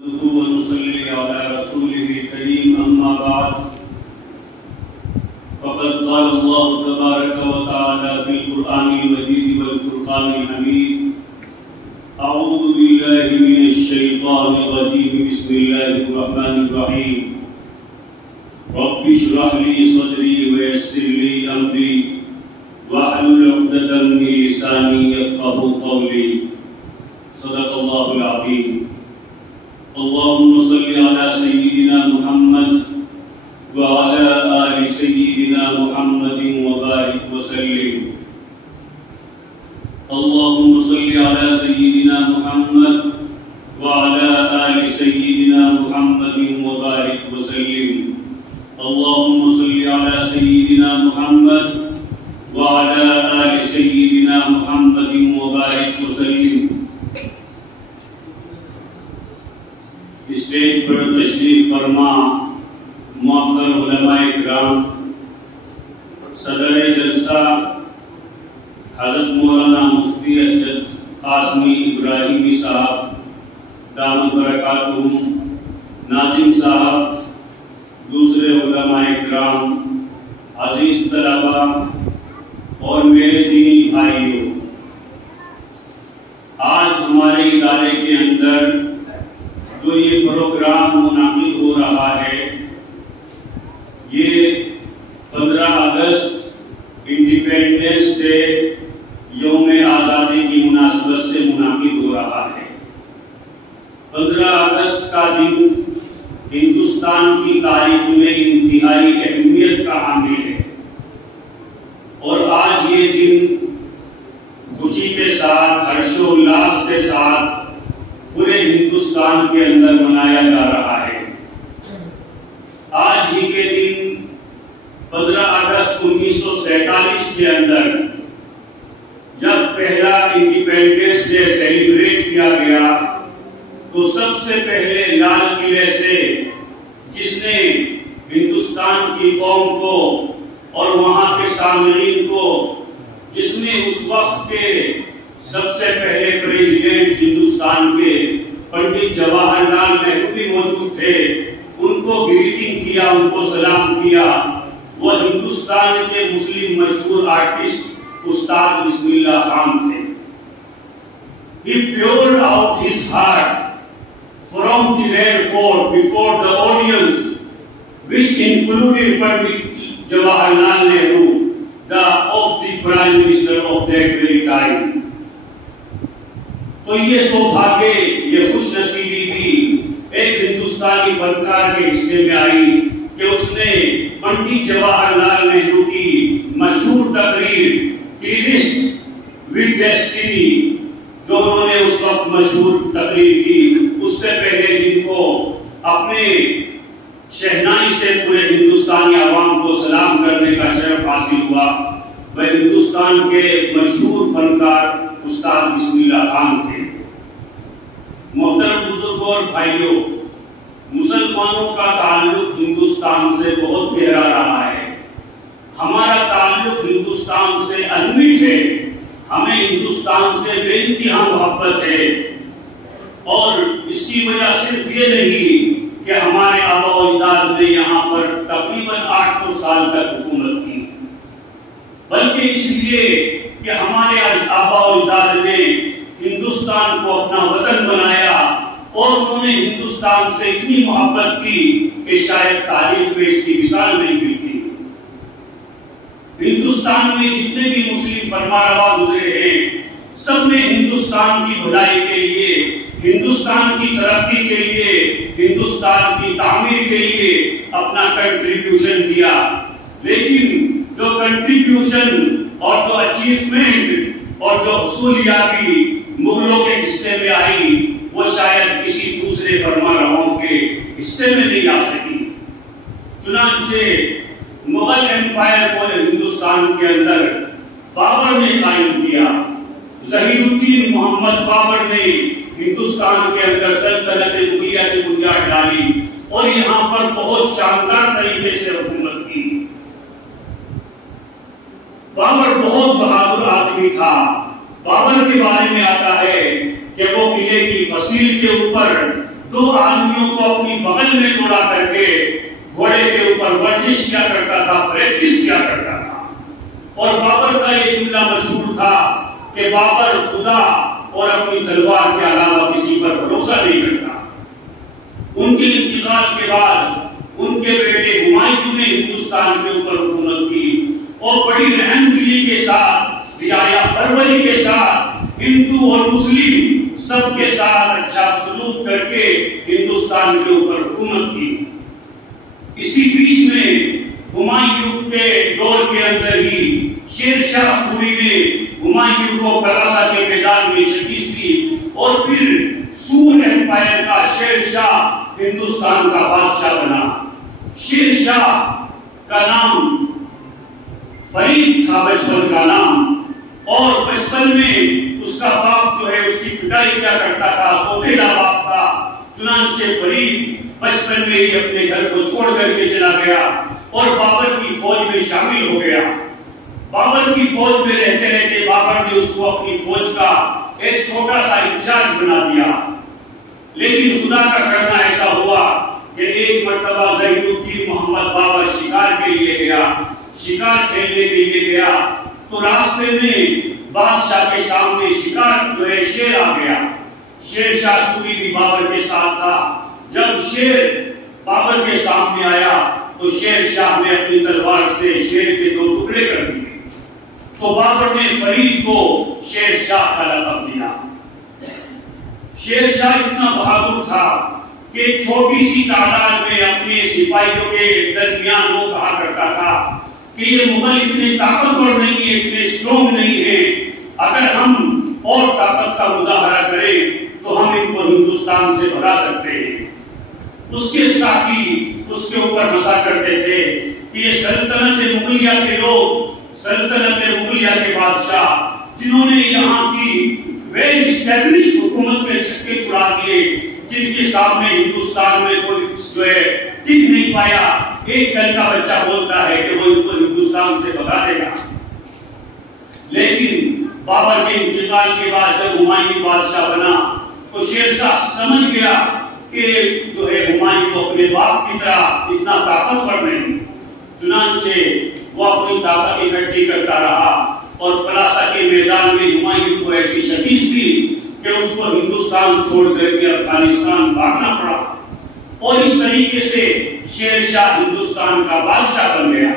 ونصلي على رسوله الكريم أما بعد فقد قال الله تبارك وتعالى في القرآن المجيد والفرقان الحميد أعوذ بالله من الشيطان الرجيم بسم الله الرحمن الرحيم رب اشرح لي صدري ويسر لي أمري واحلل عقدة من لساني يفقهوا قولي صدق الله العظيم اللهم صل على سيدنا محمد وعلى آل سيدنا محمد وبارك وسلم اللهم صل على سيدنا محمد وعلى آل سيدنا محمد وبارك وسلم اللهم صل على سيدنا محمد وعلى آل سيدنا محمد وبارك وسلم اسٹیج پر تشریف فرما معطر علماء کرام، صدر جلسہ حضرت مولانا مفتی ارشد قاسمی ابراہیمی صاحب دامت برکاتہم، ناظم صاحب، دوسرے علماء کرام، عزیز طلباء اور میرے دینی بھائیوں، آج ہمارے ادارے کے اندر جو یہ پروگرام منعقد ہو رہا ہے، یہ 15 اگست انڈیپینڈنس ڈے یوم آزادی کی مناسبت سے منعقد ہو رہا ہے۔ 15 اگست کا دن ہندوستان کی تاریخ میں انتہائی اہمیت کا حامل ہے، اور آج یہ دن خوشی کے ساتھ، ہرش و الاس کے ساتھ پورے ہندوستان کے اندر منایا جا رہا ہے۔ آج ہی کے دن 15 اگست 1947 کے اندر جب پہلا انڈیپینڈنس ڈے سیلیبریٹ کیا گیا، تو سب سے پہلے لال قلعے سے جس نے ہندوستان کی قوم کو اور وہاں کے سامعین کو، جس نے اس وقت کے سب سے پہلے پریزیڈنٹ ہندوستان کے پنڈت جواہر لال نہرو بھی موجود تھے، ان کو گریٹنگ کیا، ان کو سلام کیا، وہ ہندوستان کے مسلم مشہور آرٹسٹ استاد بسم اللہ خان تھے۔ He poured out his heart from the rare fort before the audience, which included Pandit Jawaharlal Nehru, of the Prime Minister of that very time. تو یہ سوبھاگیہ، یہ خوش نصیبی بھی ایک ہندوستانی فنکار کے حصے میں آئی کہ اس نے پنڈت جواہر لال نہرو کی مشہور تقریر ٹیرسٹ ود ڈیسٹینی، جو انہوں نے اس وقت مشہور تقریر کی، اس سے پہلے جن کو اپنے شہنائی سے پورے ہندوستانی عوام کو سلام کرنے کا شرف حاصل ہوا، وہ ہندوستان کے مشہور فنکار استاد بسم اللہ خان تھے۔ محترم بزرگوں اور بھائیوں، مسلمانوں کا تعلق ہندوستان سے بہت گہرا رہا ہے۔ ہمارا تعلق ہندوستان سے انمٹ ہے، ہمیں ہندوستان سے بے انتہا محبت ہے، اور اس کی وجہ صرف یہ نہیں کہ ہمارے آباء و اجداد نے یہاں پر تقریباً 800 سال تک حکومت کی، بلکہ اس لیے کہ ہمارے آباء و اجداد نے ہندوستان کو اپنا وطن بنایا، اور انہوں نے ہندوستان سے اتنی محبت کی کہ شاید تاریخ میں اس کی مثال نہیں ملتی۔ ہندوستان میں جتنے بھی مسلم فرمانروا گزرے ہیں، سب نے ہندوستان کی بھلائی کے لیے، ہندوستان کی ترقی کے لیے، ہندوستان کی تعمیر کے لیے اپنا کنٹریبیوشن دیا، لیکن جو کنٹریبیوشن اور جو اچیومنٹ اور جو حصولیابی مغلوں کے حصے میں آئی، وہ شاید کسی دوسرے فرمانرواؤں کے حصے میں نہیں آ سکی۔ چنانچہ مغل ایمپائر کو ہندوستان کے اندر بابر نے قائم کیا، ظہیر الدین محمد بابر نے ہندوستان کے اندر سلطنت مغلیہ کی بنیاد ڈالی، اور یہاں پر بہت شاندار طریقے سے حکومت کی۔ بابر بہت بہادر آدمی تھا۔ بابر کے بارے میں آتا ہے کہ وہ قلعے کی فصیل کے اوپر 2 آدمیوں کو اپنی بغل میں دوڑا کر کے گھوڑے کے اوپر ورزش کیا کرتا تھا، پریکٹس کیا کرتا تھا. اور بابر کا یہ جملہ مشہور تھا کہ بابر خدا اور اپنی تلوار کے علاوہ کسی پر بھروسہ نہیں کرتا. ان کے انتقال کے بعد ان کے بیٹے ہمایوں نے ہندوستان کے اوپر حکومت کی اور بڑی رحم دلی کے ساتھ، رعایا پروری کے ساتھ، ہندو اور مسلم سب کے ساتھ اچھا سلوک کر کے ہندوستان کے اوپر حکومت کی. اسی بیچ میں ہمایوں کے دور کے اندر ہی شیر شاہ سوری نے ہمایوں کو پلاسا کے میدان میں شکست دی اور پھر سور ایمپائر کا شیر شاہ ہندوستان کا بادشاہ بنا. شیر شاہ کا نام فرید تھا، بچپن کا نام، اور بچپن میں اس کا باپ جو ہے اس کی پٹائی کیا کرتا تھا، سوتیلا باپ تھا. چنانچہ فرید بچپن میں ہی اپنے گھر کو چھوڑ کر کے چلا گیا اور بابر کی فوج میں شامل ہو گیا. بابر کی فوج میں رہتے رہتے بابر نے اس کو اپنی فوج کا ایک چھوٹا سا انچارج بنا دیا. لیکن خدا کا کرنا ایسا ہوا کہ ایک مرتبہ ظہیر الدین محمد بابر شکار کے لیے گیا، شکار کھیلنے کے لیے گیا تو راستے میں بادشاہ کے سامنے شکار جو ہے شیر آ گیا. شیر شاہ سوری بھی بابر کے ساتھ تھا. جب شیر بابر کے سامنے آیا تو شیر شاہ نے اپنی تلوار سے شیر کے 2 ٹکڑے کر دیے. تو بابر نے فرید کو شیر شاہ کا لقب دیا. شیر شاہ اتنا بہادر تھا کہ چھوٹی سی تعداد میں اپنے سپاہیوں کے درمیان وہ کہا کرتا تھا کہ یہ مغل اتنے طاقتور نہیں ہے، اتنے اسٹرانگ نہیں ہے، اگر ہم اور طاقت کا مظاہرہ کریں تو ہم ان کو ہندوستان سے بھگا سکتے ہیں. اس کے ساتھی اس کے اوپر ہنسا کرتے تھے کہ یہ سلطنت مغلیہ کے لوگ، سلطنت مغلیہ کے بادشاہ جنہوں نے یہاں کی ویل اسٹیبلشڈ حکومت کے چھکے چھڑا دیے، جن کے سامنے ہندوستان میں کوئی جو ہے ٹک نہیں پایا. ایک گھر کا بچہ بولتا ہے کہ وہ ان کو ہندوستان سے بھگا دے گا. لیکن بابر کے انتقال کے بعد جب ہمایوں بادشاہ بنا تو شیر شاہ سمجھ گیا کہ جو ہے ہمایوں اپنے باپ کی طرح اتنا طاقتور نہیں. چنانچہ وہ اپنی طاقت اکٹھی کرتا رہا اور پلاسا کے میدان میں ہمایوں کو ایسی شکست دی کہ اس کو ہندوستان چھوڑ کر کے افغانستان بھاگنا پڑا. اور اس طریقے سے شیر شاہ ہندوستان کا بادشاہ بن گیا.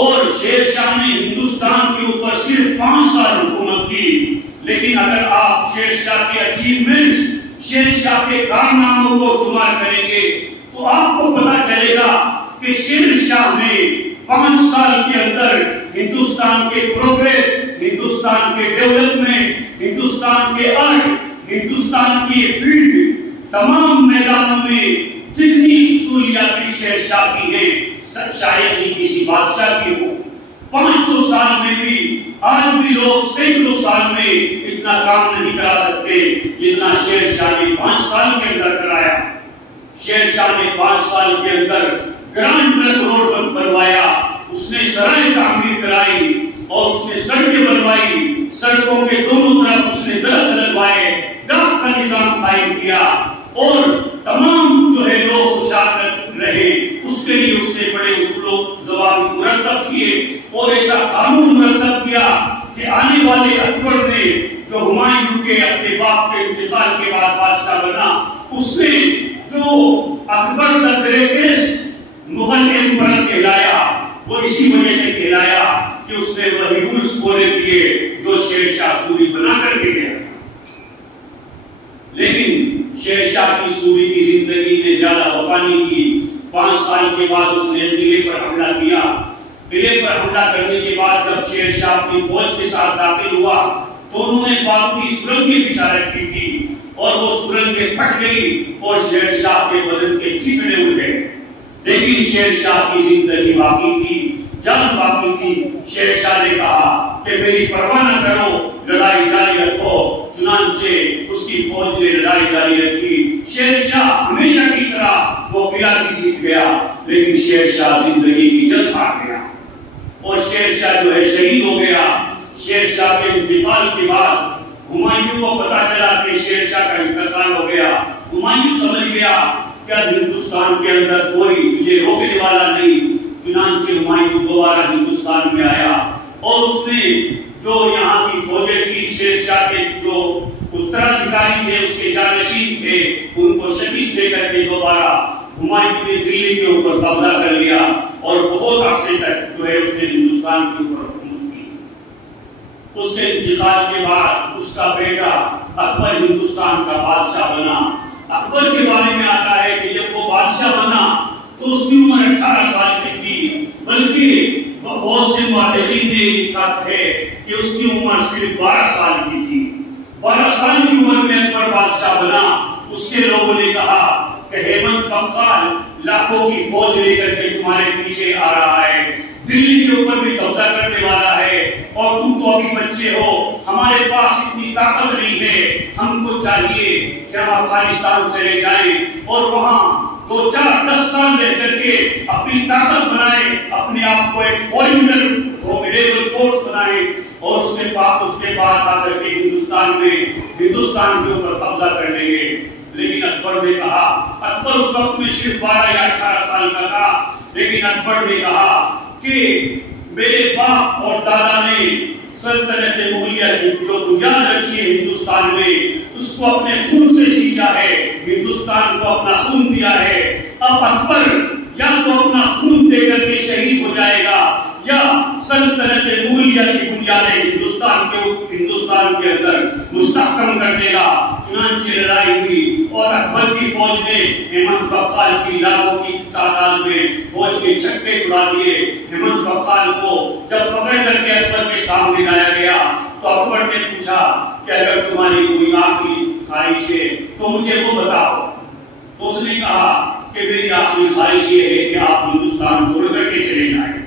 اور شیر شاہ نے ہندوستان کے اوپر صرف 5 سال حکومت کی. لیکن اگر آپ شیر شاہ کے اچیومنٹس، شیر شاہ کے کارناموں کو شمار کریں گے تو آپ کو پتا چلے گا کہ شیر شاہ نے 5 سال کے اندر ہندوستان کے پروگریس، ہندوستان کے ڈیولپمنٹ، ہندوستان کے آرٹ، ہندوستان کی فیلڈ، تمام میدانوں میں جتنی سہولیات شیر شاہ کی ہیں شاید ہی کسی بادشاہ کی ہو. 500 سال میں بھی آج بھی لوگ سینکڑوں سال میں اتنا کام نہیں کرا سکتے جتنا شیر شاہ نے 5 سال کے اندر کرایا. شیر شاہ نے 5 سال کے اندر گرانڈ ٹرنک روڈ بنوایا، اس نے سرائیں تعمیر کرائی اور اس نے سڑکیں بنوائی. سڑکوں کے دونوں طرف اس نے درخت لگوائے، ڈاک کا نظام قائم کیا اور تمام جو ہے لوگ خوشحال رہے. اس کے لیے اس نے بڑے اصول و ضوابط مرتب کیے اور ایسا قانون مرتب کیا کہ آنے والے اکبر نے جو ہمایوں کے اپنے باپ کے انتقال کے بعد بادشاہ بنا، اس نے جو اکبر دا گریٹسٹ مغل ایمپرر کہلایا وہ اسی وجہ سے کہلایا کہ اس نے وہی رولز فالو کیے جو شیر شاہ سوری بنا کر کے گیا. لیکن شیر شاہ کی سوری کی زندگی میں زیادہ وفا نہیں کی. 5 سال کے بعد اس نے قلعے پر حملہ کیا. قلعے پر حملہ کرنے کے بعد جب شیر شاہ اپنی فوج کے ساتھ داخل ہوا تو انہوں نے باب کی سرنگیں بچھا رکھی تھی اور وہ سرنگیں پھٹ گئی اور شیر شاہ کے بدن کے چیتڑے اڑ گئے. لیکن شیر شاہ کی زندگی باقی تھی، جان باقی تھی. شیر شاہ نے کہا کہ میری پرواہ نہ کرو، لڑائی جاری رکھو. چنانچہ اس کی فوج نے لڑائی جاری رکھی. شیر شاہ ہمیشہ کی طرح وہ قلعہ بھی جیت گیا، لیکن شیر شاہ زندگی کی جنگ ہار گیا اور شیر شاہ جو ہے شہید ہو گیا. شیر شاہ کے انتقال کے بعد ہمایوں کو پتا چلا کہ شیر شاہ کا انتقال ہو گیا، ہمایوں سمجھ گیا کہ ہندوستان کے اندر کوئی تجھے روکنے والا نہیں، چنانچہ ہمایوں دوبارہ ہندوستان میں آیا اور اس نے جو یہاں کی فوجیں تھی، شیر شاہ کے جو اترادھیکاری تھے، اس کے جانشین تھے، ان کو شکست دے کر کے دوبارہ ہمایوں نے دلی کے اوپر قبضہ کر لیا اور بہت عرصے تک جو ہے اس نے ہندوستان کے اوپر حکومت کی۔ اس کے انتقال کے بعد اس کا بیٹا اکبر ہندوستان کا بادشاہ بنا۔ اکبر کے بارے میں آتا ہے کہ جب وہ بادشاہ بنا تو اس کی عمر 18 سال کی تھی، بلکہ بہت سے محدثین نے لکھا ہے کہ اس کی عمر صرف 12 سال کی تھی۔ 12 سال کی عمر میں اکبر بادشاہ بنا۔ اس کے لوگوں نے کہا کہ ہیمنت بقال لاکھوں کی فوج لے کر کے تمہارے پیچھے آ رہا ہے، دلی کے اوپر بھی قبضہ کرنے والا ہے، اور تم تو ابھی بچے ہو، ہمارے پاس اتنی طاقت نہیں ہے، ہم کو چاہیے کہ ہم افغانستان چلے جائیں اور وہاں 2-4-10 سال رہ کر کے اپنی طاقت بنائیں، اپنے آپ کو ایک فارمیڈیبل فورس بنائیں، اور اس کے بعد آ کر کے ہندوستان کے اوپر قبضہ کر لیں گے۔ لیکن اکبر نے کہا، اکبر اس وقت میں صرف 12 یا 18 سال کا تھا، لیکن اکبر نے کہا کہ میرے باپ اور دادا نے سلطنت مغلیہ کی جو بنیاد رکھی ہے ہندوستان میں، اس کو اپنے خون سے سینچا ہے، ہندوستان کو اپنا خون دیا ہے۔ اب اکبر یا تو اپنا خون دے کر کے شہید ہو جائے گا یا سلطنت مغلیہ کی بنیادیں ہندوستان کے اندر مستحکم کر دے گا۔ چنانچہ لڑائی ہوئی اور اکبر کی فوج نے ہیمنت بقال کی لاکھوں کی تعداد میں فوج کے چھکے چھڑا دیے۔ ہیمنت بقال کو جب پکڑ کر کے اکبر کے سامنے لایا گیا تو اکبر نے پوچھا کہ اگر تمہاری کوئی آخری خواہش ہے تو مجھے وہ بتاؤ۔ تو اس نے کہا کہ میری آخری خواہش یہ ہے کہ آپ ہندوستان چھوڑ کر کے چلے جائیں۔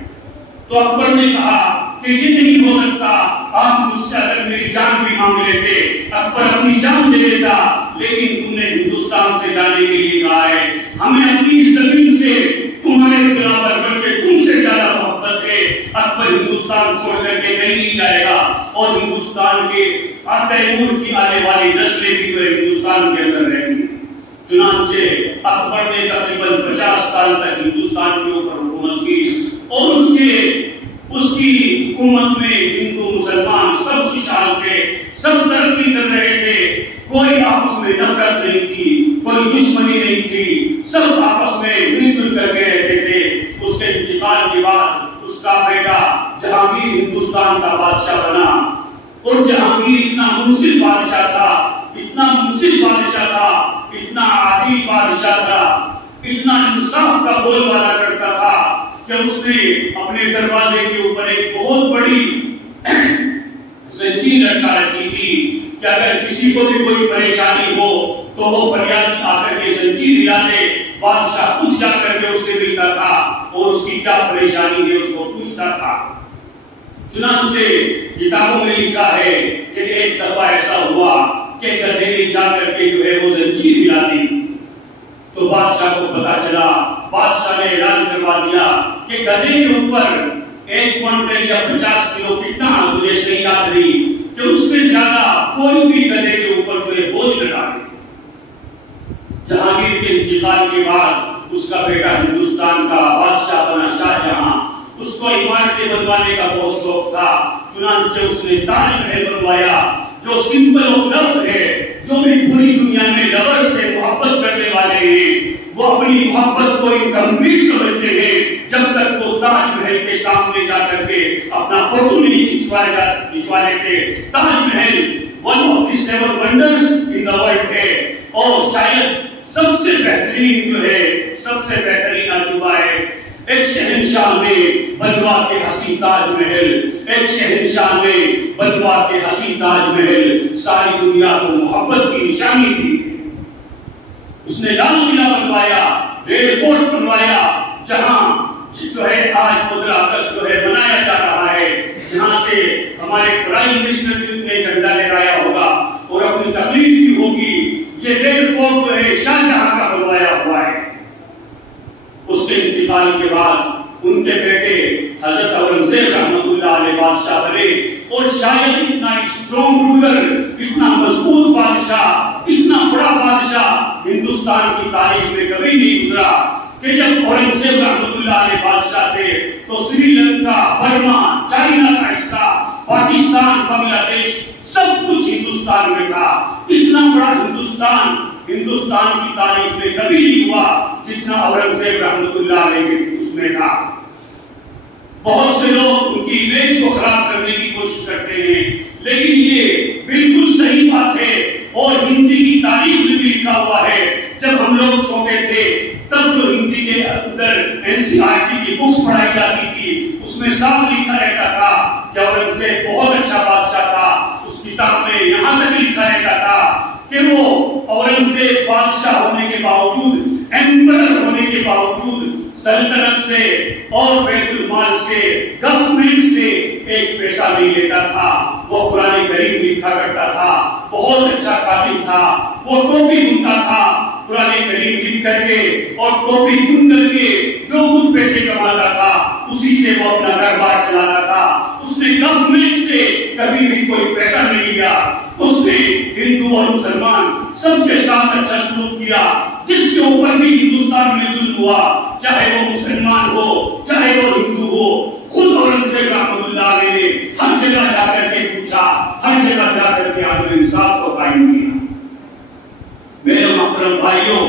تو اکبر نے کہا کہ یہ نہیں ہو سکتا، آپ مجھ سے اگر میری جان بھی مانگ لیتے، اکبر اپنی جان دے دیتا، لیکن تم نے ہندوستان سے جانے کے لیے کہا ہے، ہمیں اپنی زمین سے تمہارے برابر بلکہ تم سے زیادہ محبت ہے۔ اکبر ہندوستان چھوڑ کر کے کہیں نہیں جائے گا، اور ہندوستان کے تیمور کی آنے والی نسلیں بھی جو ہے ہندوستان کے اندر رہیں گی۔ چنانچہ اکبر نے تقریباً 50 سال تک ہندوستان کے اوپر حکومت کی، اور اس کی حکومت میں ہندو مسلمان سب خوشحال تھے، سب ترقی کر رہے تھے، کوئی آپس میں نفرت نہیں تھی، کوئی دشمنی نہیں تھی، سب آپس میں مل جل کر کے رہتے تھے۔ اس کے انتقال کے بعد اس کا بیٹا جہانگیر ہندوستان کا بادشاہ بنا، اور جہانگیر اتنا منصف بادشاہ تھا، اتنا منصف بادشاہ تھا، اتنا عادل بادشاہ تھا، اتنا انصاف کا بول بالا کرتا تھا کہ اس نے اپنے دروازے کے اوپر ایک بہت بڑی زنجیر رکھی تھی کہ اگر کسی کو بھی کوئی پریشانی ہو تو وہ فریاد آ کر کے زنجیر ہلا دے، بادشاہ خود جا کر کے اس سے ملتا تھا اور اس کی کیا پریشانی ہے اس کو پوچھتا تھا۔ چنانچہ کتابوں میں لکھا ہے کہ ایک دفعہ ایسا ہوا کہ گدھے نے جا کر کے جو ہے وہ زنجیر ہلا دی، تو بادشاہ کو پتا چلا، بادشاہ نے اعلان کروا دیا کہ گدھے کے اوپر 1 کوئنٹل یا 50 کلو کتنا مجھے صحیح یاد نہیں، کہ اس سے زیادہ کوئی بھی گدھے کے اوپر جو ہے بوجھ نہ ڈالے۔ جہانگیر کے انتقال کے بعد اس کا بیٹا ہندوستان کا بادشاہ بنا شاہ جہاں، اس کو عمارتیں بنوانے کا بہت شوق تھا، چنانچہ اس نے تاج محل بنوایا جو سمپل اور لفظ ہے، جو بھی پوری دنیا میں لور سے محبت کرنے والے ہیں وہ اپنی محبت کو انکمپلیٹ سمجھتے ہیں جب تک وہ تاج محل کے سامنے جا کر کے اپنا فوٹو نہیں کھنچوا لیتے۔ Taj Mahal one of the 7 wonders in the world ہے، اور شاید سب سے بہترین جو ہے، سب سے بہترین عجوبہ ہے۔ ایک شہنشاہ نے بنوا کے حسین تاج محل، ایک شہنشاہ نے بنوا کے حسین تاج محل ساری دنیا کو محبت کی نشانی دی۔ اس نے لال قلعہ بنوایا، ریڈ فورٹ بنوایا، جہاں جو ہے آج 15 اگست جو ہے منایا جا رہا ہے، جہاں سے ہمارے پرائم منسٹر نے جھنڈا لہرایا ہوگا اور اپنی تقریر کی ہوگی۔ یہ ریڈ فورٹ جو ہے شاہ جہاں کا بنوایا ہوا ہے۔ اس کے انتقال کے بعد ان کے بیٹے حضرت اورنگزیب رحمۃ اللہ علیہ بادشاہ بنے، اور شاید اتنا اسٹرانگ رولر، اتنا مضبوط بادشاہ، اتنا بڑا بادشاہ ہندوستان کی تاریخ میں کبھی نہیں گزرا کہ جب اورنگزیب رحمۃ اللہ علیہ بادشاہ تھے تو سری لنکا، برما، چائنا کا حصہ، پاکستان، بنگلہ دیش سب کچھ ہندوستان میں تھا۔ اتنا بڑا ہندوستان کی تاریخ میں کبھی نہیں ہوا جتنا اورنگزیب رحمۃ اللہ علیہ کے اس میں تھا۔ بہت سے لوگ ان کی امیج کو خراب کرنے کی کوشش کرتے ہیں، لیکن یہ بالکل صحیح بات ہے اور ہندی کی تاریخ میں بھی لکھا ہوا ہے۔ جب ہم لوگ چھوٹے تھے تب جو ہندی کے اندر NCERT کی بکس پڑھائی جاتی تھی اس میں صاف لکھا رہتا تھا کہ اورنگزیب بہت اچھا بادشاہ تھا۔ اس کتاب میں یہاں تک لکھا رہتا تھا کہ وہ اورنگزیب بادشاہ ہونے کے باوجود، ایمپرر ہونے کے باوجود سلطنت سے اور بیت المال سے، گورنمنٹ سے ایک پیسہ نہیں لیتا تھا۔ وہ قرآن کریم لکھا کرتا تھا، بہت اچھا کاتب تھا، وہ ٹوپی بنتا تھا قرآن کریم لکھ کر کے، اور ٹوپی بن کر کے جو کچھ پیسے کماتا تھا اسی سے وہ اپنا گھر بار چلاتا تھا۔ اس نے گورنمنٹ سے کبھی بھی کوئی پیسہ نہیں لیا۔ اس نے ہندو اور مسلمان سب کے ساتھ اچھا سلوک کیا۔ جس کے اوپر بھی ہندوستان میں ظلم ہوا، چاہے وہ مسلمان ہو چاہے وہ ہندو ہو، خود اورنگزیب رحمۃ اللہ علیہ نے ہر جگہ جا کر کے پوچھا، ہر جگہ جا کر کے عدل انصاف کو قائم کیا۔ میرے محترم بھائیوں،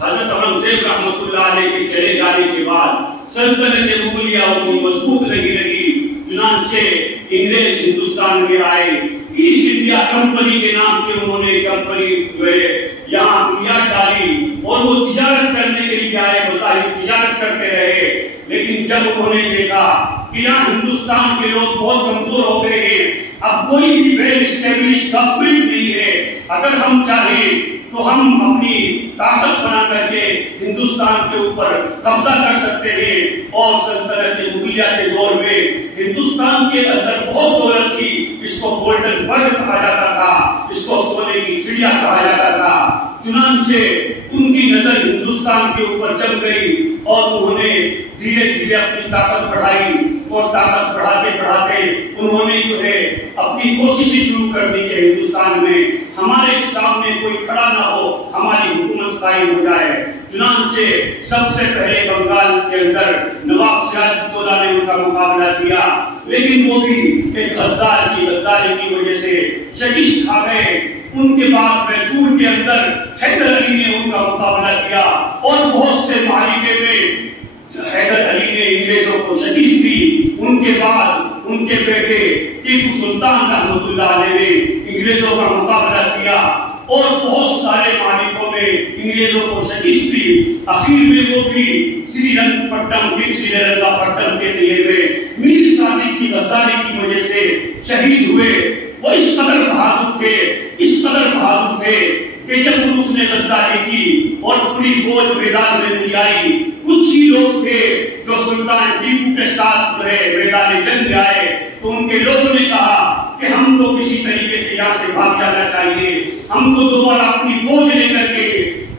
حضرت اورنگزیب رحمۃ اللہ علیہ کے چلے جانے کے بعد سلطنت مغلیہ اتنی مضبوط نہیں رہی، چنانچہ انگریز ہندوستان میں آئے۔ ایسٹ انڈیا کمپنی کے نام سے انہوں نے کمپنی جو ہے یہاں بنیاد ڈالی اور وہ تجارت کرنے کے لیے آئے، بظاہر تجارت کرتے رہے، لیکن جب انہوں نے دیکھا کہ یہاں ہندوستان کے لوگ بہت کمزور ہو گئے ہیں، اب کوئی بھی ویل اسٹیبلش گورنمنٹ نہیں ہے، اگر ہم چاہیں تو ہم اپنی طاقت بنا کر کے ہندوستان کے اوپر قبضہ کر سکتے ہیں۔ اور سلطنت مغلیہ کے دور میں ہندوستان کے اندر بہت دولت تھی، اس کو گولڈن برڈ کہا جاتا تھا، اس کو سونے کی چڑیا کہا جاتا تھا۔ چنانچہ ان کی نظر ہندوستان کے اوپر جم گئی اور انہوں نے دھیرے دھیرے اپنی طاقت بڑھائی، اور طاقت بڑھاتے بڑھاتے انہوں نے جو ہے اپنی کوششیں شروع کر دی کہ ہندوستان میں ہمارے سامنے کوئی کھڑا نہ ہو، ہماری حکومت قائم ہو جائے۔ چنانچہ سب سے پہلے بنگال کے اندر نواب سراج الدولہ نے ان کا مقابلہ کیا، لیکن وہ بھی ایک غدار کی غداری کی وجہ سے شکست کھا گئے۔ ان کے بعد میسور کے اندر حیدر علی نے ان کا مقابلہ کیا، اور بہت سے معرکے میں حیدر علی نے انگریزوں کو شکست دی۔ ان کے بعد ان کے بیٹے ٹیپو سلطان رحمۃ اللہ علیہ نے انگریزوں کا مقابلہ کیا اور بہت سارے معرکوں میں انگریزوں کو شکست دی۔ آخر میں وہ بھی سری رنگ پٹم کے قلعے میں میر صادق کی غداری کی وجہ سے شہید ہوئے۔ وہ اس قدر بہادر تھے کہ جب اس نے غداری کی اور پوری فوج میدان میں نہیں آئی، کچھ ہی لوگ تھے جو سلطان ٹیپو کے ساتھ جو ہے میدان جنگ میں آئے، تو ان کے لوگوں نے کہا کہ ہم کو کسی طریقے سے یہاں سے بھاگ جانا چاہیے، ہم کو دوبارہ اپنی فوج لے کر کے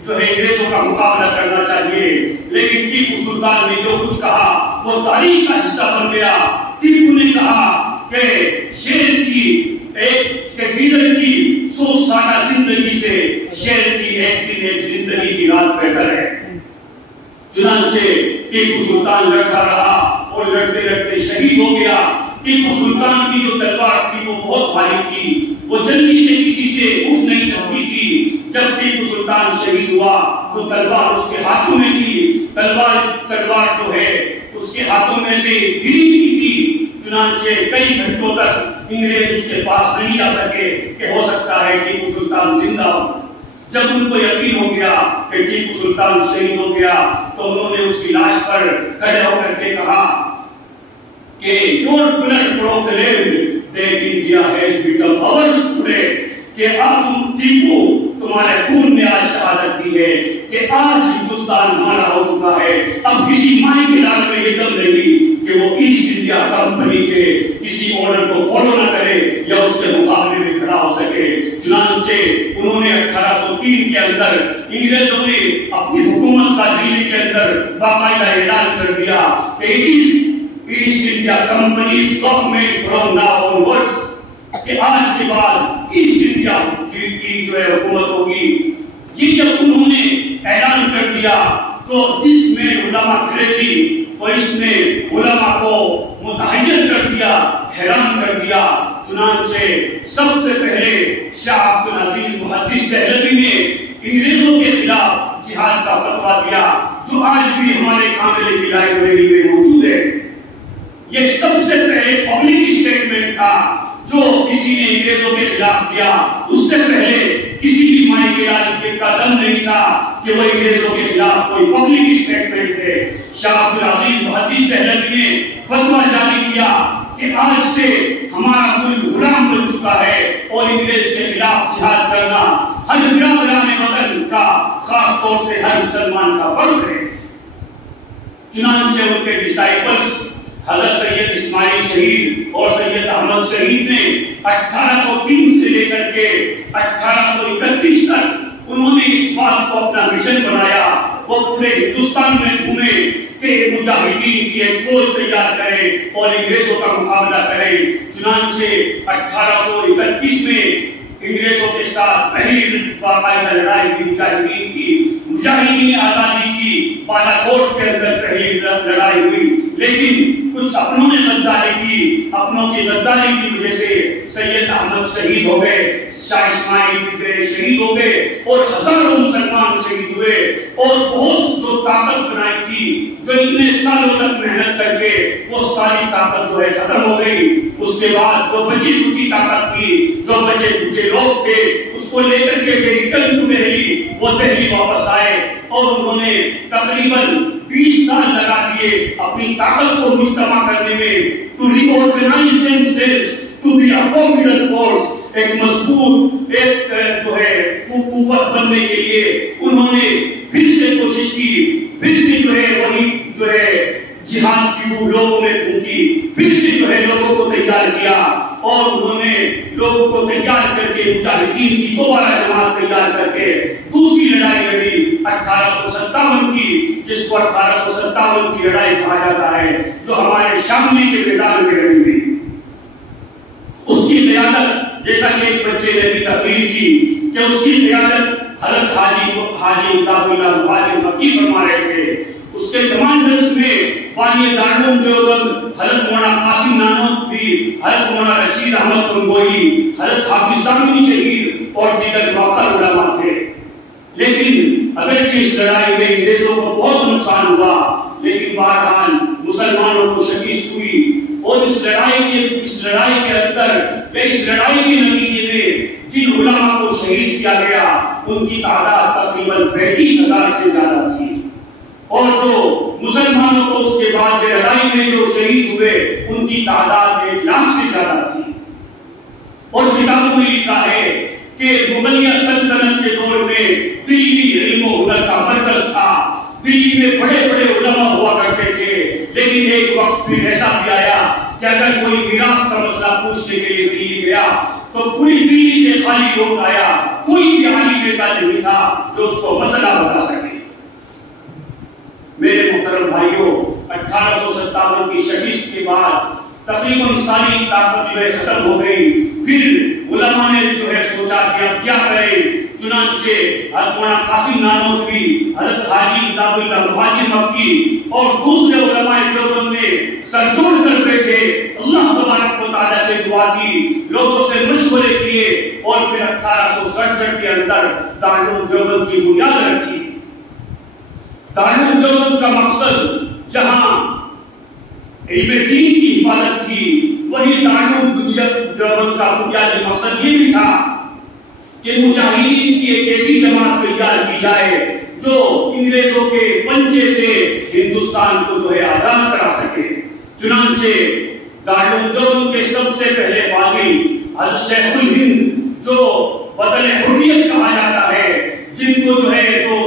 جو ہے انگریزوں کا مقابلہ کرنا چاہیے۔ لیکن ٹیپو سلطان نے جو کچھ کہا وہ تاریخ کا حصہ بن گیا۔ ٹیپو نے کہا کہ شیر کی گیدڑ کی 100 سالہ زندگی سے شیر کی ایک دن ایک زندگی کی رات بہتر ہے۔ چنانچہ ٹیپو سلطان لڑتا رہا اور لڑتے لڑتے شہید ہو گیا۔ ٹیپو سلطان کی جو تلوار تھی وہ بہت بھاری تھی، وہ جلدی سے کسی سے اٹھ نہیں سکتی تھی۔ جب ٹیپو سلطان شہید ہوا تو تلوار اس کے ہاتھوں میں تھی، تلوار جو ہے اس کے ہاتھوں میں سے گری نہیں تھی۔ چنانچہ کئی گھنٹوں تک انگریز اس کے پاس نہیں آ سکے کہ ہو سکتا ہے ٹیپو سلطان زندہ ہو۔ جب ان کو یقین ہو گیا کہ ٹیپو سلطان شہید ہو گیا تو انہوں نے اس کی لاش پر کھڑے ہو کر کے کہا کہ your blood proclaimed that India has become ours today، کہ تم ٹیپو تمہارے خون نے آج شہادت دی ہے کہ آج ہندوستان ہمارا ہو چکا ہے۔ اب کسی مائی کے لال میں یہ دم نہیں کہ وہ ایسٹ انڈیا کمپنی کے کسی آرڈر کو فالو نہ کرے یا اس کے مقابلے میں کھڑا ہو سکے۔ چنانچہ انہوں نے 1803 کے اندر انگریزوں نے اپنی حکومت کا دلی کے اندر باقاعدہ اعلان کر دیا کہ East India company government from now onward, کہ آج کے بعد ایسٹ انڈیا کی جو ہے حکومت ہوگی. یہ جب انہوں نے اعلان کر دیا تو اس میں علماء کریزی، تو اس نے علماء کو متحیر کر دیا، حیران کر دیا. چنانچہ سب سے پہلے شاہ عبد العزیز محدث دہلوی نے انگریزوں کے خلاف جہاد کا فتویٰ دیا، جو آج بھی ہمارے کاملے کی لائبریری میں موجود ہے. یہ سب سے پہلے پبلک اسٹیٹمنٹ تھا جو کسی نے انگریزوں کے خلاف کیا. اس سے پہلے کسی بھی مائی کے راج کا دم نہیں تھا کہ وہ انگریزوں کے خلاف کوئی پبلک اسٹیٹمنٹ دے. شاہ عبد العزیز محدث دہلوی نے فتویٰ جاری کیا کہ آج سے ہمارا ملک غلام بن چکا ہے اور انگریز کے خلاف جہاد کرنا ہر برادران وطن کا، خاص طور سے ہر مسلمان کا فرض ہے. چنانچہ ان کے ڈسائپلز حضرت سید اسماعیل شہید اور سید احمد شہید نے 1803 سے لے کر کے 1831 تک انہوں نے اس بات کو اپنا مشن بنایا. وہ پورے ہندوستان میں گھومے کہ مجاہدین کی ایک فوج تیار کریں اور انگریزوں کا مقابلہ کریں. چنانچہ 1831 میں انگریزوں کے ساتھ پہلی باقاعدہ لڑائی ہوئی مجاہدین کی. مجاہدین آزادی کی بالا کوٹ کے اندر پہلی لڑائی ہوئی، لیکن کچھ اپنوں نے غداری کی. اپنوں کی غداری کی وجہ سے سید احمد شہید ہو گئے، شاہ اسماعیل شہید ہو گئے اور ہزاروں مسلمان شہید ہوئے. اور بہت جو طاقت بنائی تھی، جو اتنے سالوں تک محنت کر کے وہ ساری طاقت جو ہے ختم ہو گئی. اس کے بعد جو بچی کچی طاقت تھی، جو بچے کچے لوگ تھے، اس کو لے کر کے دہلی وہ دہلی واپس آئے اور انہوں نے تقریباً 20 سال لگا دیے اپنی طاقت کو مجتمع کرنے میں. to reorganize themselves to be a formidable force. ایک مضبوط ایک جو ہے قوت بننے کے لیے انہوں نے پھر سے کوشش کی، پھر سے جو ہے وہی جو ہے جہاد کی وہ لوگوں میں پھونکی، پھر سے جو ہے لوگوں کو تیار کیا اور انہوں نے لوگوں کو تیار کر کے مجاہدین کی دوبارہ جماعت تیار کر کے دوسری لڑائی لڑی 1857 کی، جس کو 1857 کی لڑائی کہا جاتا ہے، جو ہمارے شاملی کے میدان میں لڑی ہوئی. اس کی قیادت جیسا کہ ایک بچے نے بھی تقریر کی کہ اس کی قیادت حضرت حاجی عطاء اللہ مہاجر مکی فرما رہے تھے. اس کے کمانڈرز میں بانی دارالعلوم دیوبند حضرت مولانا قاسم نانوتوی، حضرت مولانا رشید احمد گنگوئی، حضرت حافظ دامنی شہید اور دیگر موقر علماء تھے. لیکن اگرچہ اس لڑائی میں انگریزوں کو بہت نقصان ہوا، لیکن بہرحال مسلمانوں کو شکست ہوئی. اور اس لڑائی کے اندر یا اس لڑائی کے نتیجے میں جن علماء کو شہید کیا گیا ان کی تعداد تقریباً 35,000 سے زیادہ تھی. اور جو مسلمانوں کو اس کے بعد لڑائی میں جو شہید ہوئے ان کی تعداد 1 لاکھ سے زیادہ تھی. اور کتابوں میں لکھا ہے کہ مغلیہ سلطنت کے دور میں دلی علم و ہنر کا مرکز تھا. دلی میں بڑے بڑے علماء ہوا کرتے تھے، لیکن ایک وقت پھر ایسا بھی آیا کہ اگر کوئی میراث کا مسئلہ پوچھنے کے لیے دلی گیا تو پوری دلی سے خالی لوگ آیا، کوئی بھی عالم ایسا نہیں تھا جو اس کو مسئلہ بتا سکے. میرے محترم بھائیوں، 1857 کی شکست کے بعد تقریباً ساری طاقت جو ہے ختم ہو گئی. پھر علماء نے جو ہے سوچا کہ اب کیا کریں. چنانچہ حضرت مولانا قاسم نانوتوی، حضرت حاجی عطاء اللہ مہاجر مکی اور دوسرے علماء دیوبند نے سر جوڑ کر بیٹھے، اللہ تبارک و تعالیٰ سے دعا کی، لوگوں سے مشورے کیے اور پھر 1867 کے اندر دارالعلوم دیوبند کی بنیاد رکھی. دارالعلوم دیوبند کا مقصد جہاں علم دین کی حفاظت تھی، وہی دارالعلوم دیوبند کا بنیادی مقصد یہ بھی تھا کہ مجاہدین کی ایک ایسی جماعت تیار کی جائے جو انگریزوں کے پنجے سے ہندوستان کو جو ہے آزاد کرا سکے. چنانچہ دارالعلوم دیوبند کے سب سے پہلے فاضل حضرت شیخ الہند، جو وطن حریت کہا جاتا ہے، جن کو جو ہے جو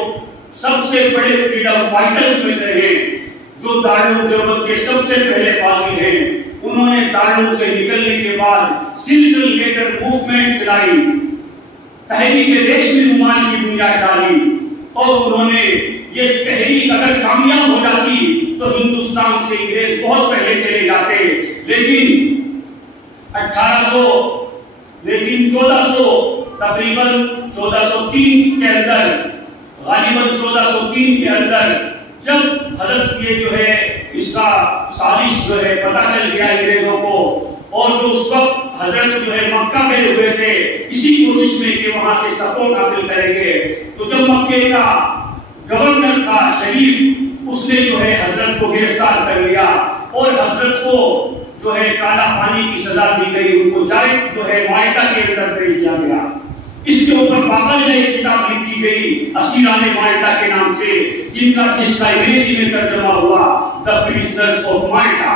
سب سے بڑے فریڈم فائٹرز میں سے ہیں، جو دارالعلوم دیوبند کے سب سے پہلے فاضل ہیں، انہوں نے دارالعلوم سے نکلنے کے بعد سلک لیٹر موومنٹ چلائی، تحریک ریشمی رومال کی بنیاد ڈالی. اور انہوں نے یہ تحریک اگر کامیاب ہو جاتی تو ہندوستان سے انگریز بہت پہلے چلے جاتے. لیکن 1800 لیکن 1403 کے اندر، غالباً 1403 کے اندر جب حضرت یہ جو ہے اس کا سازش جو ہے پتہ چل گیا انگریزوں کو، اور جو اس وقت حضرت جو ہے مکہ گئے ہوئے تھے اسی کوشش میں کہ وہاں سے سپورٹ حاصل کریں گے، تو جب مکے کا گورنر تھا شریف، اس نے جو ہے حضرت کو گرفتار کر لیا اور حضرت کو جو ہے کالا پانی کی سزا دی گئی، ان کو جائز جو ہے معاہدہ کے اندر بھیج دیا گیا۔ اس کے اوپر باقاعدہ ایک کتاب لکھی گئی اسیران معاہدہ کے نام سے، جس کا انگریزی میں ترجمہ ہوا The Prisoners of Malta۔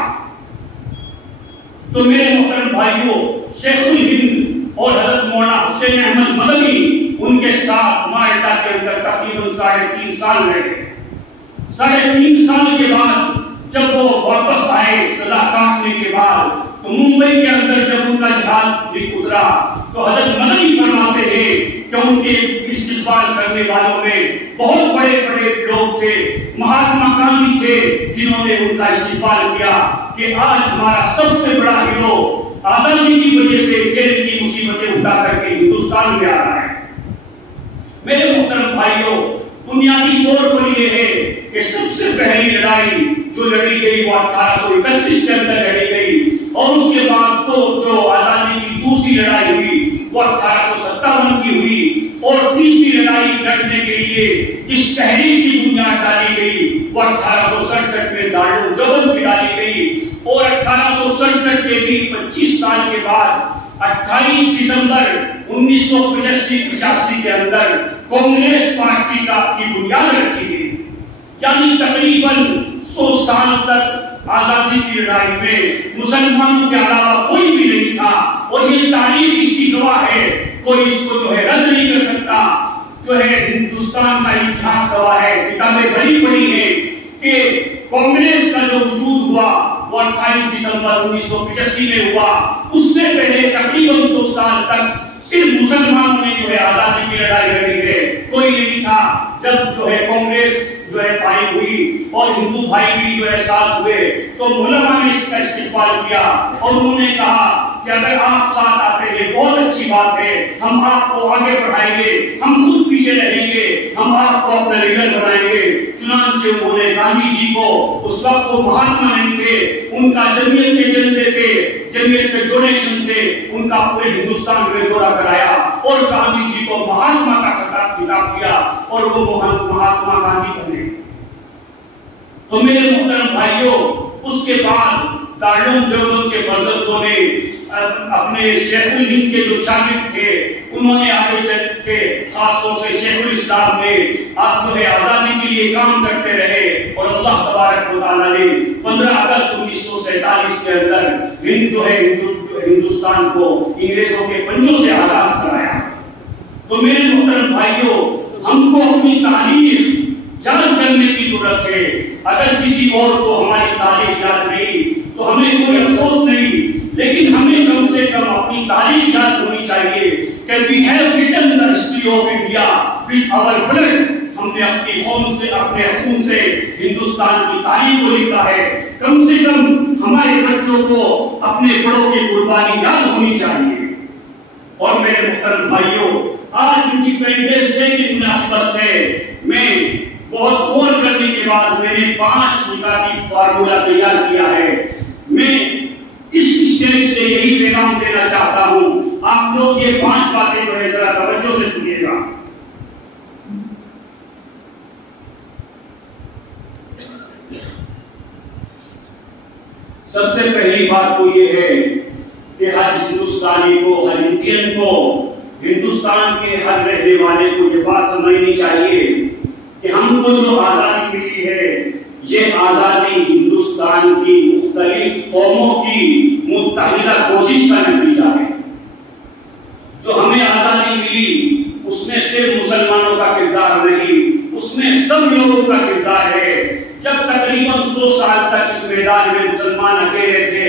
تو میرے محترم بھائیوں، شیخ الہند اور حضرت مولانا حسین احمد مدنی ان کے ساتھ معاہدہ کے اندر تقریباً 3.5 سال رہے۔ 3.5 سال کے بعد جب وہ واپس آئے سزا کاٹنے کے بعد، تو ممبئی کے اندر جب ان کا جہاز اترا تو حضرت مدنی فرماتے ہیں کہ ان کے استقبال کرنے والوں میں بہت بڑے بڑے لوگ تھے، مہاتما گاندھی تھے جنہوں نے ان کا استقبال کیا کہ آج ہمارا سب سے بڑا ہیرو آزادی کی وجہ سے جیل کی مصیبتیں اٹھا کر کے ہندوستان میں آ رہا ہے۔ میرے محترم بھائیوں، بنیادی طور پر یہ ہے کہ سب سے پہلی لڑائی جو لڑی گئی وہ 1831 کے اندر لڑی گئی، اور اس کے بعد تو جو آزادی کی دوسری لڑائی ہوئی وہ 1857 کی ہوئی، اور تیسری لڑائی لڑنے کے لیے جس تحریک کی بنیاد ڈالی گئی وہ 1867 میں دارالعلوم میں ڈالی گئی، اور 1867 کے بھی 25 سال کے بعد 28 دسمبر 1985 کے اندر کانگریس پارٹی کی بنیاد رکھی گئی۔ یعنی تقریباً 100 سال تک آزادی کی لڑائی میں مسلمانوں کے علاوہ کوئی بھی نہیں تھا، اور یہ تاریخ اس کی گواہ ہے، کوئی اس کو جو ہے رد نہیں کر سکتا۔ جو ہے ہندوستان کا اتحاد گواہ ہے، کتابیں بڑی بڑی ہیں کہ کانگریس کا جو وجود ہوا وہ 28 دسمبر 1985 میں ہوا۔ اس سے پہلے تقریباً 100 سال تک صرف مسلمانوں نے جو ہے آزادی کی لڑائی لڑی ہے، کوئی نہیں تھا۔ جب جو ہے کانگریس جو ہے قائم ہوئی اور ہندو بھائی بھی جو ہے ساتھ ہوئے، تو علماء نے اس کا استقبال کیا اور انہوں نے کہا کہ اگر آپ ساتھ آتے ہیں بہت اچھی بات ہے، ہم آپ کو آگے بڑھائیں گے، ہم خود پیچھے رہیں گے، ہم آپ کو اپنا لیڈر بنائیں گے۔ چنانچہ انہوں نے گاندھی جی کو، اس وقت وہ مہاتما نہیں تھے، ان کا جمعیت کے چندے سے، جمعیت کے ڈونیشن سے ان کا پورے ہندوستان میں دورہ کرایا، اور گاندھی جی کو مہاتما کا خطاب کیا، اور وہ مہاتما گاندھی بنے۔ تو میرے محترم بھائیوں، اس کے بعد دارالعلوم دیوبند کے فرزندوں نے اپنے شیخ الہند کے جو شاگرد تھے انہوں نے آگے چل کے خاص طور سے شیخ الاسلام نے آپ جو ہے آزادی کے لیے کام کرتے رہے، اور اللہ تبارک و تعالیٰ نے 15 اگست 1947 کے اندر ہند جو ہے ہندوستان کو انگریزوں کے پنجوں سے آزاد کرایا۔ تو میرے محترم بھائیوں، ہم کو اپنی تاریخ یاد کرنے کی ضرورت ہے۔ اگر کسی اور کو ہماری تاریخ یاد نہیں تو ہمیں کوئی افسوس نہیں، لیکن ہمیں کم سے کم اپنی تاریخ یاد ہونی چاہیے کہ we have written the history of India with our blood۔ ہم نے اپنی خون سے، اپنے خون سے ہندوستان کی تاریخ کو لکھا ہے۔ کم سے کم ہمارے بچوں کو اپنے بڑوں کی قربانی یاد ہونی چاہیے۔ اور میرے محترم بھائیوں، آج انڈیپینڈنس ڈے کی مناسبت سے میں بہت غور کرنے کے بعد میں نے 5 نکاتی فارمولا تیار کیا ہے۔ میں اس اسٹیج سے یہی پیغام دینا چاہتا ہوں، آپ لوگ یہ 5 باتیں جو ہے ذرا توجہ سے سنیے گا۔ سب سے پہلی بات تو یہ ہے کہ ہر ہندوستانی کو، ہر انڈین کو، ہندوستان کے ہر رہنے والے کو یہ بات سمجھنی چاہیے کہ ہم کو جو آزادی ملی ہے یہ آزادی ہندوستان کی مختلف قوموں کی متحدہ کوشش کا نتیجہ ہے۔ جو ہمیں آزادی ملی اس میں صرف مسلمانوں کا کردار نہیں، اس میں سب لوگوں کا کردار ہے۔ جب تقریباً 100 سال تک اس میدان میں مسلمان اکیلے تھے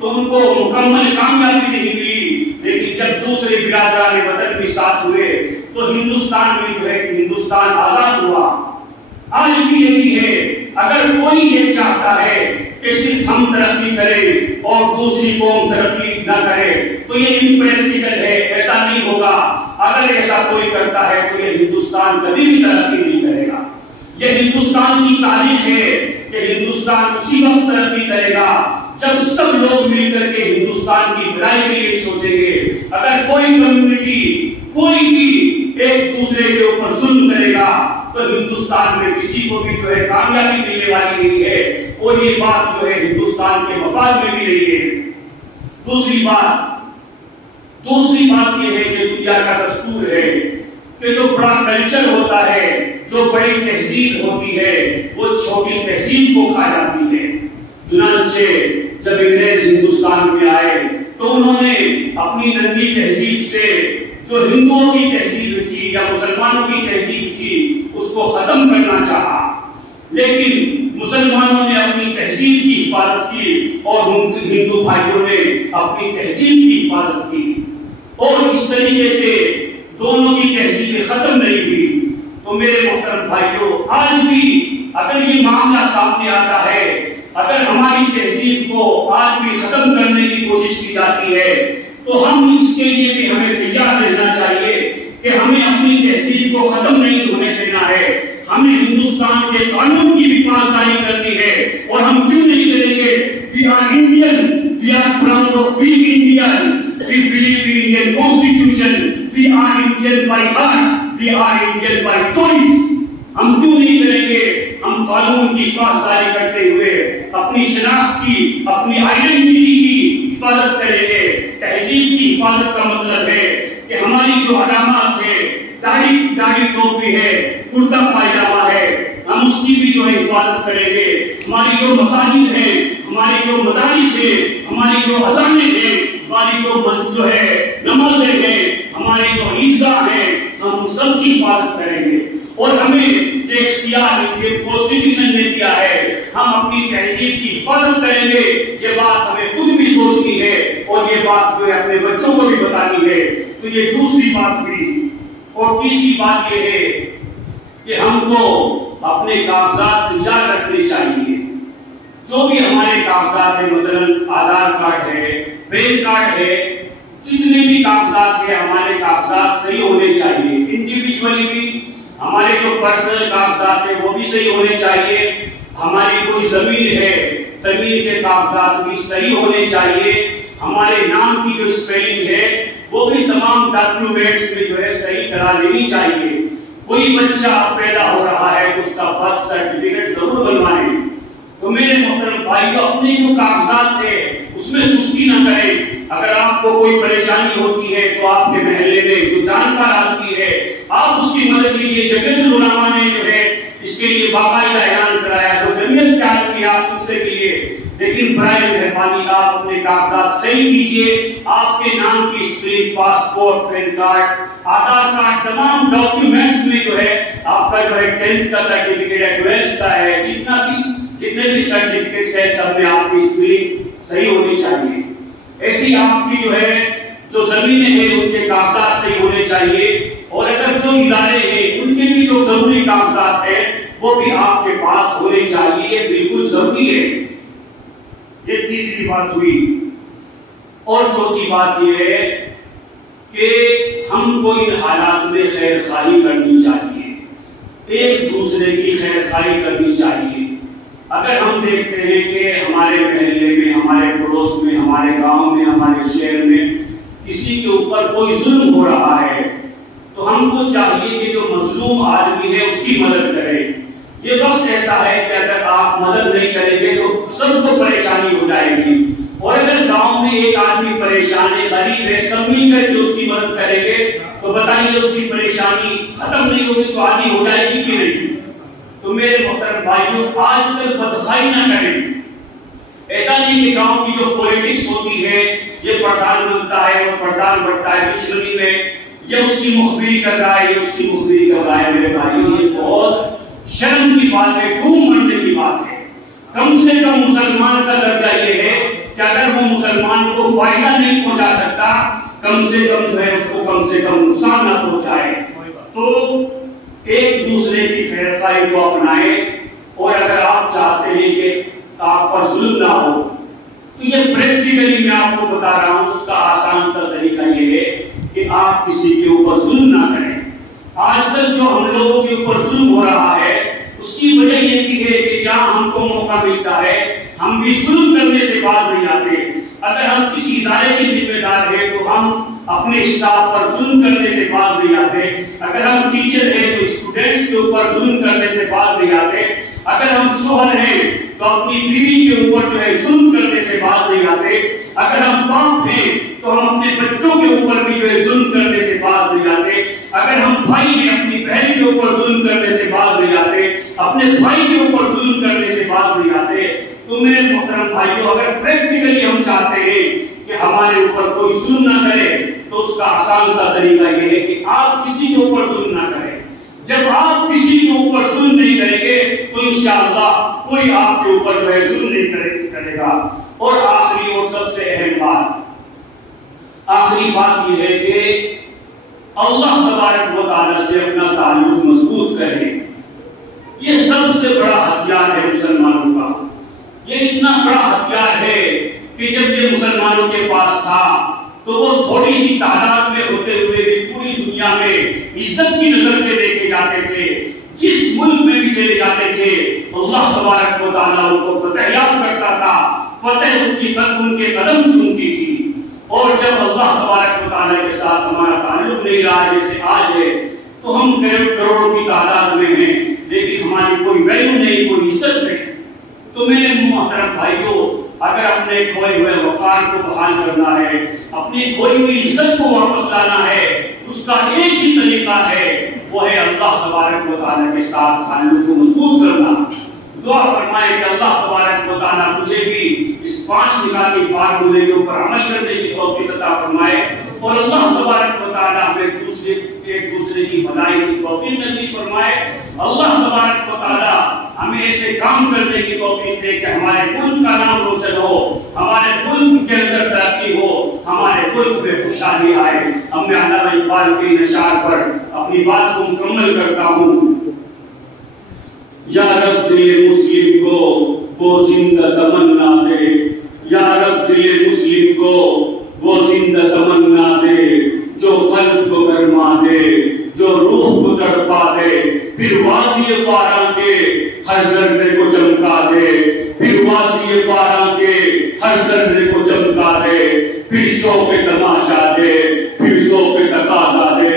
تو ان کو مکمل کامیابی نہیں ملی، لیکن جب دوسرے برادران وطن بھی ساتھ ہوئے تو ہندوستان میں جو ہے ہندوستان آزاد ہوا۔ آج بھی یہی ہے، اگر کوئی یہ چاہتا ہے کہ صرف ہم ترقی کریں اور دوسری قوم ترقی نہ کرے تو یہ امپریکٹیکل ہے، ایسا نہیں ہوگا۔ اگر ایسا کوئی کرتا ہے تو یہ ہندوستان کبھی بھی ترقی نہیں کرے گا۔ یہ ہندوستان کی تاریخ ہے کہ ہندوستان اسی وقت ترقی کرے گا جب سب لوگ مل کر کے ہندوستان کی بھلائی کے لیے سوچیں گے۔ اگر کوئی کمیونٹی کوئی بھی ایک دوسرے کے اوپر ظلم کرے گا تو ہندوستان میں کسی کو بھی جو ہے کامیابی ملنے والی نہیں ہے، اور یہ بات جو ہے ہندوستان کے مفاد میں بھی نہیں ہے۔ دوسری بات یہ ہے کہ دنیا کا دستور ہے کہ جو بڑا کلچر ہوتا ہے، جو بڑی تہذیب ہوتی ہے، وہ چھوٹی تہذیب کو کھا جاتی ہے۔ چنانچہ جب انگریز ہندوستان میں آئے تو انہوں نے اپنی ننگی تہذیب سے جو ہندوؤں کی تہذیب تھی یا مسلمانوں کی تہذیب تھی اس کو ختم کرنا چاہا، لیکن مسلمانوں نے اپنی تہذیب کی حفاظت کی اور ہندو بھائیوں نے اپنی تہذیب کی حفاظت کی، اور اس طریقے سے دونوں کی تہذیبیں ختم نہیں ہوئی۔ تو میرے محترم بھائیوں، آج بھی اگر یہ معاملہ سامنے آتا ہے، اگر ہماری تہذیب کو آج بھی ختم کرنے کی کوشش کی جاتی ہے تو ہم اس کے لیے بھی ہمیں تیار رہنا چاہیے کہ ہمیں اپنی تہذیب کو ختم نہیں ہونے دینا ہے۔ ہمیں ہندوستان کے قانون کی بھی پاسداری کرنی ہے، اور ہم کیوں نہیں کریں گے؟ We are Indian, we are proud of being Indian, we believe in Indian Constitution, we are Indian by heart, we are Indian by choice۔ ہم کیوں نہیں کریں گے؟ ہم قانون کی پاسداری کرتے ہوئے اپنی شناخت کی، اپنی آئیڈینٹی کی حفاظت کریں گے۔ تہذیب کی حفاظت کا مطلب ہے کہ ہماری جو علامات ہے، داڑھی ٹوپی ہے، کرتا پائجامہ ہے، ہم اس کی بھی جو ہے حفاظت کریں گے۔ ہماری جو مساجد ہیں، ہماری جو مدارس ہیں، ہماری جو اذانیں ہیں، ہماری جو ہے نمازیں ہیں، ہماری جو عیدگاہ ہیں، ہم سب کی حفاظت کریں گے۔ اور ہمیں یہ اختیار یہ کانسٹیٹیوشن نے دیا ہے، ہم اپنی تہذیب کی حفاظت کریں گے۔ یہ بات ہمیں خود بھی سوچنی ہے اور یہ بات جو ہے اپنے بچوں کو بھی بتانی ہے۔ تو یہ دوسری بات بھی، اور تیسری بات یہ ہے کہ ہم کو اپنے کاغذات تیار رکھنے چاہیے۔ جو بھی ہمارے کاغذات ہیں، مثلا آدھار کارڈ ہے، پین کارڈ ہے، جتنے بھی کاغذات ہیں ہمارے کاغذات صحیح ہونے چاہیے۔ انڈیویجولی بھی ہمارے جو پرسنل کاغذات ہیں وہ بھی صحیح ہونے چاہیے۔ ہماری کوئی زمین ہے، زمین کے کاغذات بھی صحیح ہونے چاہیے۔ ہمارے نام کی جو اسپیلنگ ہے وہ بھی تمام ڈاکیومنٹس میں جو ہے صحیح کرا لینی چاہیے۔ کوئی بچہ پیدا ہو رہا ہے تو اس کا برتھ سرٹیفکیٹ ضرور بنوائیں۔ تو میرے محترم بھائیو، اپنے جو کاغذات ہیں اس میں سستی نہ کریں۔ اگر آپ کو کوئی پریشانی ہوتی ہے تو آپ کے محلے میں جو جانکار آدمی ہے آپ اس کی مدد لیجیے۔ جگت العلماء نے جو ہے اس کے لیے باقاعدہ اعلان کرایا جو جمعیت کے آدمی آپ سلسلے کے لیے، لیکن برائے مہربانی آپ اپنے کاغذات صحیح کیجیے۔ آپ کے نام کی spelling, passport, PAN card, Aadhaar card, تمام ڈاکیومنٹس میں جو ہے آپ کا جو ہے 10th کا سرٹیفکیٹ ہے، 12th کا ہے، جتنے بھی سرٹیفکیٹس ہیں سب میں آپ کی اسپیلنگ صحیح ہونی چاہیے۔ ایسی آپ کی جو ہے جو زمینیں ہیں ان کے کاغذات صحیح ہونے چاہیے، اور اگر جو ادارے ہیں ان کے بھی جو ضروری کاغذات ہیں وہ بھی آپ کے پاس ہونے چاہیے، یہ بالکل ضروری ہے۔ یہ تیسری بات ہوئی۔ اور چوتھی بات یہ ہے کہ ہم کو ان حالات میں خیر خواہی کرنی چاہیے، ایک دوسرے کی خیر خواہی کرنی چاہیے۔ اگر ہم دیکھتے ہیں کہ ہمارے محلے میں، ہمارے پڑوس میں، ہمارے گاؤں میں، ہمارے شہر میں کسی کے اوپر کوئی ظلم ہو رہا ہے تو ہم کو چاہیے کہ جو مظلوم آدمی ہے اس کی مدد کریں۔ یہ وقت ایسا ہے کہ اگر آپ مدد نہیں کریں گے تو سب کو پریشانی ہو جائے گی، اور اگر گاؤں میں ایک آدمی پریشان ہے، غریب ہے، سب مل کر کے اس کی مدد کریں گے تو بتائیے اس کی پریشانی ختم نہیں ہوگی تو آدھی ہو جائے گی کہ نہیں؟ تو میرے محترم بھائیوں، آج کل بدخواہی نہ کریں۔ ایسا نہیں کہ گاؤں کی جو پولیٹکس ہوتی ہے، یہ پردھان بنتا ہے اور پردھان بنتا ہے بچگنی میں، یہ اس کی مخبری کر رہا ہے، یہ اس کی مخبری کر رہا ہے۔ میرے بھائیوں، یہ بہت شرم کی بات ہے، ڈوم مرنے کی بات ہے۔ کم سے کم مسلمان کا درجہ یہ ہے کہ اگر وہ مسلمان کو فائدہ نہیں پہنچا سکتا، کم سے کم جو ہے اس کو کم سے کم نقصان نہ پہنچائے۔ تو ایک دوسرے کی خیر خواہی کو اپنائیں، اور اگر آپ چاہتے ہیں کہ آپ پر ظلم نہ ہو، تو یہ پریکٹیکلی میں آپ کو بتا رہا ہوں، اس کا آسان سا طریقہ یہ ہے کہ آپ کسی کے اوپر ظلم نہ کریں۔ آج تک جو ہم لوگوں کے اوپر ظلم ہو رہا ہے اس کی وجہ یہ بھی ہے کہ جہاں ہم کو موقع ملتا ہے ہم بھی ظلم کرنے سے باز نہیں آتے۔ اگر ہم کسی ادارے کے ذمہ دار ہیں تو ہم اپنے اسٹاف پر ظلم کرنے سے باز نہیں آتے۔ اگر ہم ٹیچر ہیں تو اسٹوڈنٹس کے اوپر ظلم کرنے سے باز نہیں آتے۔ اگر ہم شوہر ہیں تو اپنی بیوی کے اوپر جو ہے ظلم کرنے سے باز نہیں آتے۔ اگر ہم باپ ہیں تو ہم اپنے بچوں کے اوپر بھی جو ہے ظلم کرنے سے باز نہیں آتے۔ اگر ہم بھائی ہیں اپنی بہن کے اوپر ظلم کرنے سے باز نہیں آتے، اپنے بھائی کے اوپر ظلم کرنے سے باز نہیں آتے۔ تو میرے محترم بھائیوں، اگر پریکٹیکلی ہم چاہتے ہیں کہ ہمارے اوپر کوئی ظلم نہ کرے تو اس کا آسان سا طریقہ یہ ہے کہ آپ کسی کے اوپر ظلم نہ کریں۔ جب آپ کسی کے اوپر ظلم نہیں کریں گے تو انشاءاللہ کوئی آپ کے اوپر جو ہے ظلم نہیں کرے گا۔ اور آخری اور سب سے اہم بات یہ ہے کہ اللہ تبارک و تعالیٰ سے اپنا تعلق مضبوط کریں۔ یہ سب سے بڑا ہتھیار ہے مسلمانوں کا۔ یہ اتنا بڑا ہتھیار ہے کہ جب یہ مسلمانوں کے پاس تھا تو وہ تھوڑی سی تعداد میں ہوتے ہوئے بھی پوری دنیا میں عزت کی نظر سے دیکھے جاتے تھے۔ جس ملک میں بھی چلے جاتے تھے اللہ تبارک و تعالیٰ ان کو فتح یاب کرتا تھا، فتح ان کے قدم چومتی تھی۔ اور جب اللہ تبارک و تعالیٰ کے ساتھ ہمارا تعلق نہیں رہا جیسے آج ہے تو ہم کروڑوں کی تعداد میں ہیں لیکن ہماری کوئی ویلیو نہیں، کوئی عزت نہیں۔ تو میرے محترم بھائیوں، اگر اپنے کھوئے ہوئے وقار کو بحال کرنا ہے، اپنی کھوئی ہوئی عزت کو واپس لانا ہے، اس کا ایک ہی طریقہ ہے، وہ ہے اللہ تبارک و تعالیٰ کے ساتھ تعلق کو مضبوط کرنا۔ دعا فرمائے کہ اللہ تبارک و تعالیٰ مجھے بھی اس 5 نکاتی فارمولے کے اوپر عمل کرنے کی توفیق عطا فرمائے، اور اللہ تبارک و تعالیٰ ہمیں ایک دوسرے کی بھلائی کی توفیق نصیب فرمائے۔ اللہ تبارک و تعالیٰ ہمیں ایسے کام کرنے کی توفیق دے کہ ہمارے ملک کا نام روشن ہو، ہمارے ملک کے اندر ترقی ہو، ہمارے ملک میں خوشحالی آئے۔ اب میں علامہ اقبال کے نشار پر اپنی بات کو مکمل کرتا ہوں۔ یا رب دل مسلم کو وہ زندہ تمنا دے، یا رب دل مسلم کو وہ زندہ تمنا دے، جو قلب کو گرما دے، جو روح کو تڑپا دے، پھر وادی فاراں کے ہر ذرے کو چمکا دے، پھر وادی فاراں کے ہر ذرے کو چمکا دے، پھر شوق تماشا دے، پھر شوق تقاضا دے،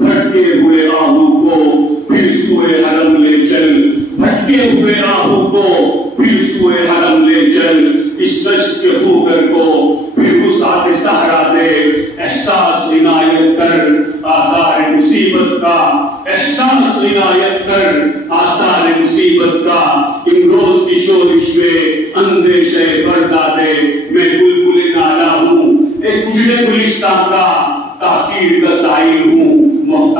بھٹکے ہوئے آہو کو پھر سوئے حرم لے چل، بھٹکے ہوئے آہو کو پھر سوئے حرم لے چل، اس دشت کے خوگر کو پھر وسعت صحرا دے، احساس عنایت کر آثار مصیبت کا، احساس عنایت کر آثار مصیبت کا، امروز کی شورش میں اندیشے فردا دے، میں بلبل نالا ہوں، ایک اجڑے گلستان کا تاثیر کا سائل ہوں، محتاج